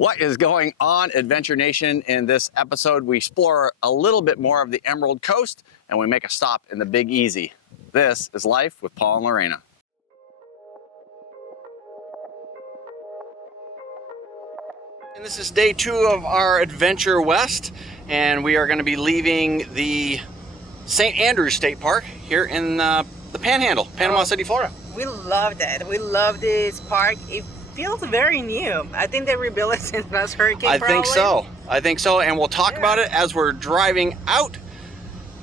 What is going on, Adventure Nation? In this episode, we explore a little bit more of the Emerald Coast and we make a stop in the Big Easy. This is Life with Paul and Lorena. And this is day 2 of our adventure west, and we are going to be leaving the St. Andrews State Park here in the Panhandle, Panama City, Florida. We loved it. We love this park. It feels very new. I think they rebuilt it since last hurricane. I think so. And we'll talk about it as we're driving out.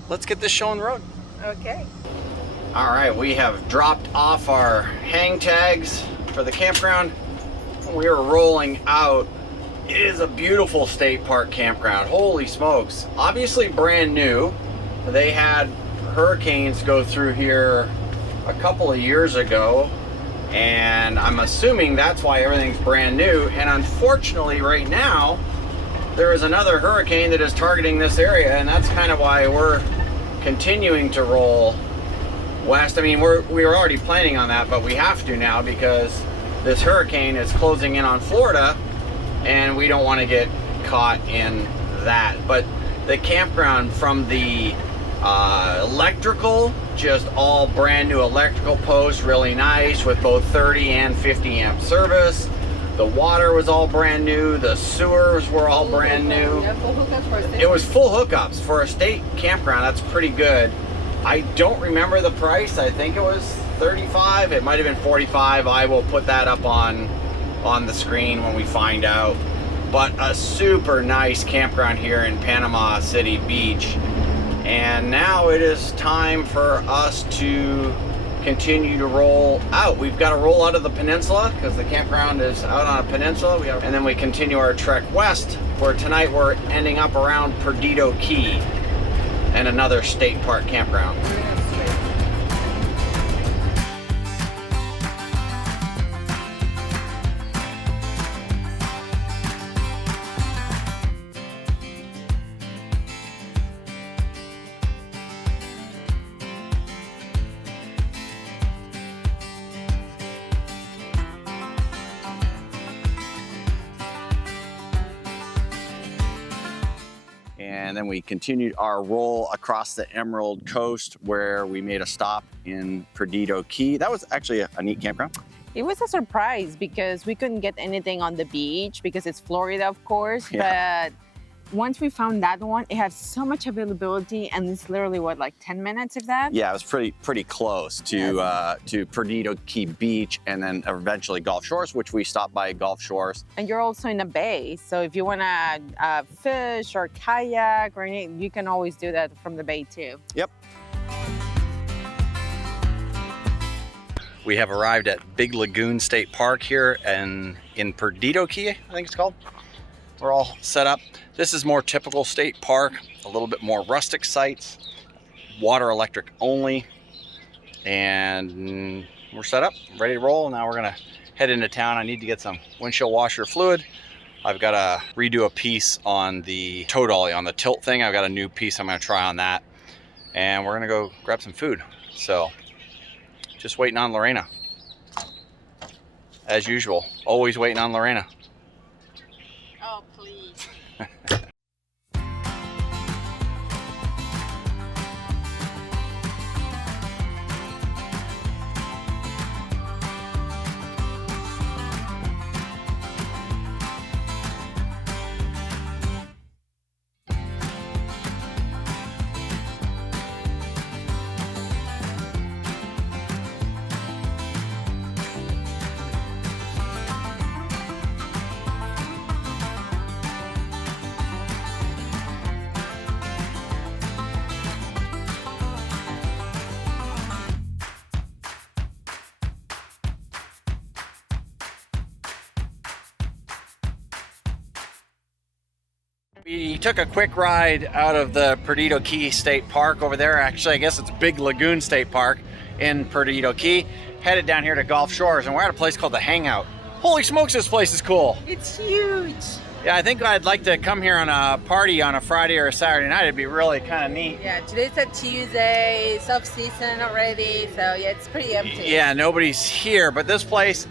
Let's get this show on the road. Okay. All right, we have dropped off our hang tags for the campground. We are rolling out. It is a beautiful state park campground. Holy smokes. Obviously brand new. They had hurricanes go through here a couple of years ago, and I'm assuming that's why everything's brand new. And unfortunately right now there is another hurricane that is targeting this area, and that's kind of why we're continuing to roll west. I mean, we were already planning on that, but we have to now because this hurricane is closing in on Florida and we don't want to get caught in that. But the campground, from the electrical, just all brand new electrical posts, really nice with both 30 and 50 amp service. The water was all brand new. The sewers were all brand new. It was full hookups for a state campground. That's pretty good. I don't remember the price. I think it was $35. It might have been $45. I will put that up on the screen when we find out. But a super nice campground here in Panama City Beach. And now it is time for us to continue to roll out. We've got to roll out of the peninsula because the campground is out on a peninsula. And then we continue our trek west, where tonight we're ending up around Perdido Key and another state park campground. And then we continued our roll across the Emerald Coast, where we made a stop in Perdido Key. That was actually a neat campground. It was a surprise because we couldn't get anything on the beach because it's Florida, of course. Yeah. But once we found that one, it has so much availability, and it's literally what, like 10 minutes of that? Yeah, it was pretty close to Perdido Key Beach, and then eventually Gulf Shores, which we stopped by Gulf Shores. And you're also in a bay, so if you want to fish or kayak or anything, you can always do that from the bay too. Yep. We have arrived at Big Lagoon State Park here in Perdido Key, I think it's called. We're all set up. This is more typical state park, a little bit more rustic sites, water electric only, and we're set up, ready to roll. Now we're gonna head into town. I need to get some windshield washer fluid. I've got to redo a piece on the tow dolly, on the tilt thing. I've got a new piece I'm gonna try on that, and we're gonna go grab some food. So just waiting on Lorena. As usual, always waiting on Lorena. Oh, please. We took a quick ride out of the Perdido Key State Park over there. Actually, I guess it's Big Lagoon State Park in Perdido Key. Headed down here to Gulf Shores, and we're at a place called The Hangout. Holy smokes, this place is cool. It's huge. Yeah, I think I'd like to come here on a party on a Friday or a Saturday night. It'd be really kind of neat. Yeah, today's a Tuesday, it's off season already, so yeah, it's pretty empty. Yeah, nobody's here, but this place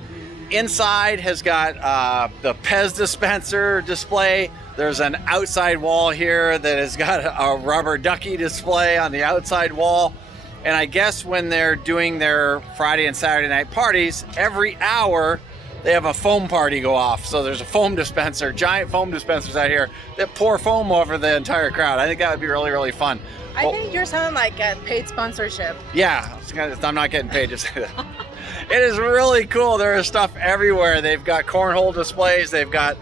Inside has got the Pez dispenser display. There's an outside wall here that has got a rubber ducky display on the outside wall. And I guess when they're doing their Friday and Saturday night parties, every hour they have a foam party go off. So there's a foam dispenser, giant foam dispensers out here that pour foam over the entire crowd. I think that would be really, really fun. I think you're sounding like a paid sponsorship. Yeah, I'm not getting paid to say that. It is really cool. There is stuff everywhere. They've got cornhole displays. They've got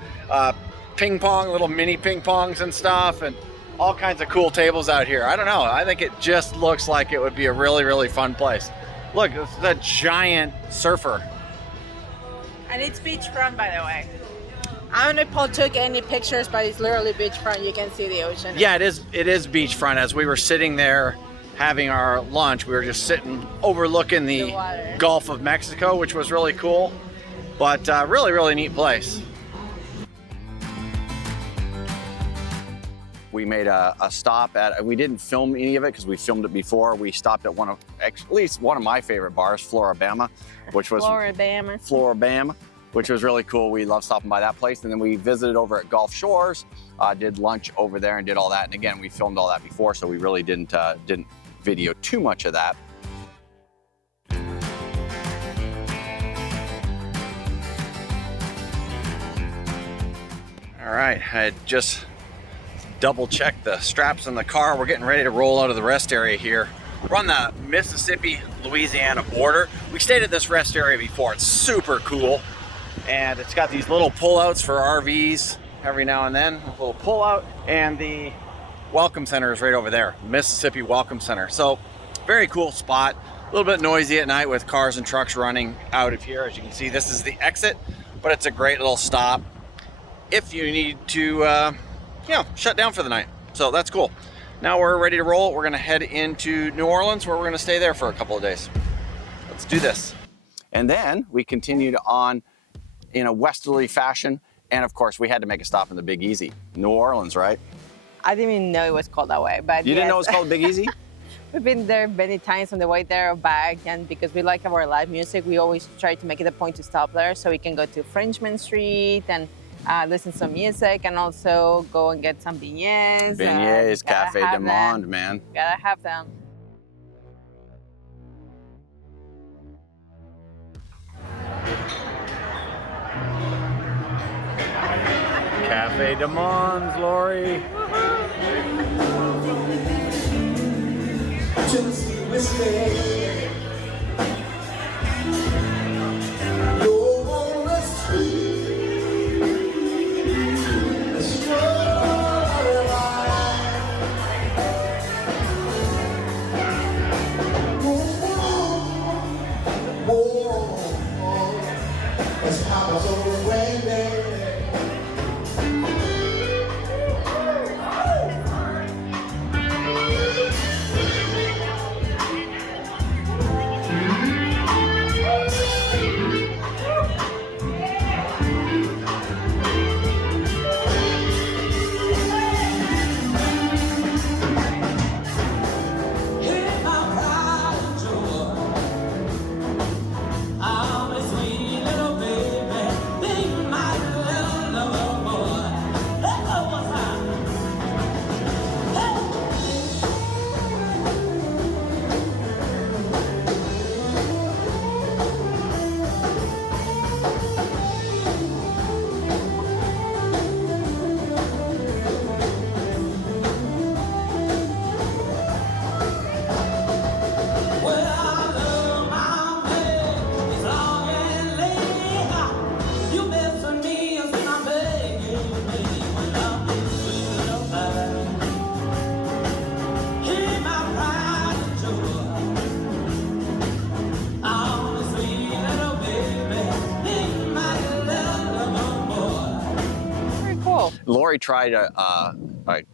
ping pong, little mini ping pongs and stuff, and all kinds of cool tables out here. I don't know. I think it just looks like it would be a really, really fun place. Look, this is a giant surfer. And it's beachfront, by the way. I don't know if Paul took any pictures, but it's literally beachfront. You can see the ocean. Yeah, it is beachfront. As we were sitting there having our lunch, we were just sitting overlooking the Gulf of Mexico, which was really cool. But really, really neat place. We made a stop at, we didn't film any of it because we filmed it before. We stopped at at least one of my favorite bars, Floribama, which was Floribama, which was really cool. We love stopping by that place. And then we visited over at Gulf Shores, did lunch over there and did all that. And again, we filmed all that before, so we really didn't video too much of that. All right, I just double check the straps in the car. We're getting ready to roll out of the rest area here. We're on the Mississippi-Louisiana border. We stayed at this rest area before. It's super cool. And it's got these little pullouts for RVs every now and then, a little pullout. And the Welcome Center is right over there, Mississippi Welcome Center. So very cool spot. A little bit noisy at night with cars and trucks running out of here. As you can see, this is the exit, but it's a great little stop if you need to shut down for the night. So that's cool. Now we're ready to roll. We're gonna head into New Orleans, where we're gonna stay there for a couple of days. Let's do this. And then we continued on in a westerly fashion. And of course, we had to make a stop in the Big Easy. New Orleans, right? I didn't even know it was called that way, but You didn't know it was called Big Easy? We've been there many times on the way there or back, and because we like our live music, we always try to make it a point to stop there so we can go to Frenchman Street and listen to some music, and also go and get some beignets. Beignets, Cafe du Monde, man. Gotta have them. Cafe du Monde, Lori. Lori tried a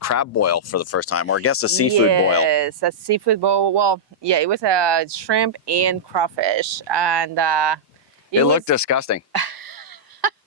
crab boil for the first time, or I guess a seafood boil. Yes, a seafood boil. Well, yeah, it was a shrimp and crawfish, and it looked disgusting.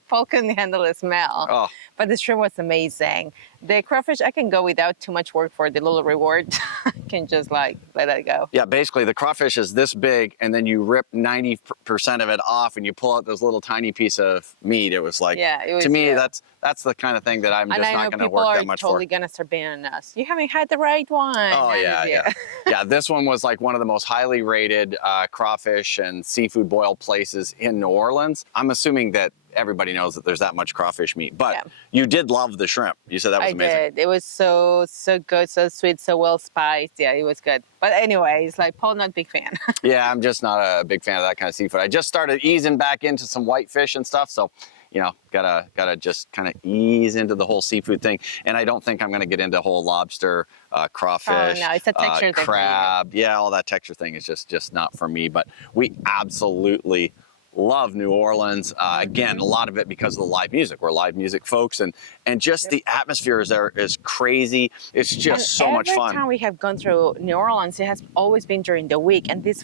Paul couldn't handle the smell. Oh. But the shrimp was amazing. The crawfish, I can go without too much work for the little reward. I can just like let it go. Yeah, basically the crawfish is this big, and then you rip 90% of it off, and you pull out this little tiny piece of meat. It was like, Yeah, it was, to me, yeah. that's the kind of thing that I'm And just I not know going to people work are that much totally for. gonna start banning us. You haven't had the right one. Oh And yeah. Yeah, this one was like one of the most highly rated crawfish and seafood boil places in New Orleans. I'm assuming that everybody knows that there's that much crawfish meat, but Yeah. you did love the shrimp. You said that was amazing. I did. It was so good, so sweet, so well spiced. Yeah, it was good. But anyways, like Paul, not big fan. Yeah, I'm just not a big fan of that kind of seafood. I just started easing back into some whitefish and stuff, so you know, gotta just kind of ease into the whole seafood thing. And I don't think I'm gonna get into whole lobster, crawfish, Oh, no, it's a texture thing for you. crab. Yeah, all that texture thing is just not for me. But we absolutely love New Orleans. Again, a lot of it because of the live music. We're live music folks, and just the atmosphere is there is crazy. It's just so much fun. Every time we have gone through New Orleans, it has always been during the week, and this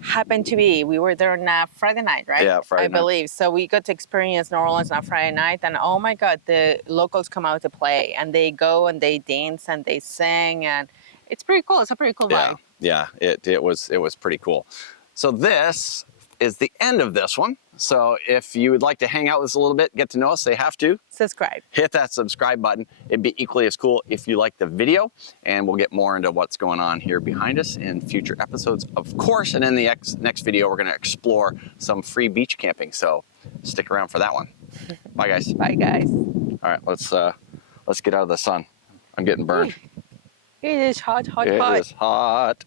happened to be. We were there on a Friday night, right? Yeah, Friday night. I believe. So we got to experience New Orleans on a Friday night, and oh my God, the locals come out to play, and they go and they dance and they sing, and it's pretty cool. It's a pretty cool vibe. Yeah, it was pretty cool. So this is the end of this one. So if you would like to hang out with us a little bit, get to know us, they have to Subscribe. hit that subscribe button. It'd be equally as cool if you like the video, and we'll get more into what's going on here behind us in future episodes, of course. And in the next video, we're going to explore some free beach camping. So stick around for that one. Bye, guys. Bye, guys. All right, let's get out of the sun. I'm getting burned. It is hot, hot, It hot. is hot.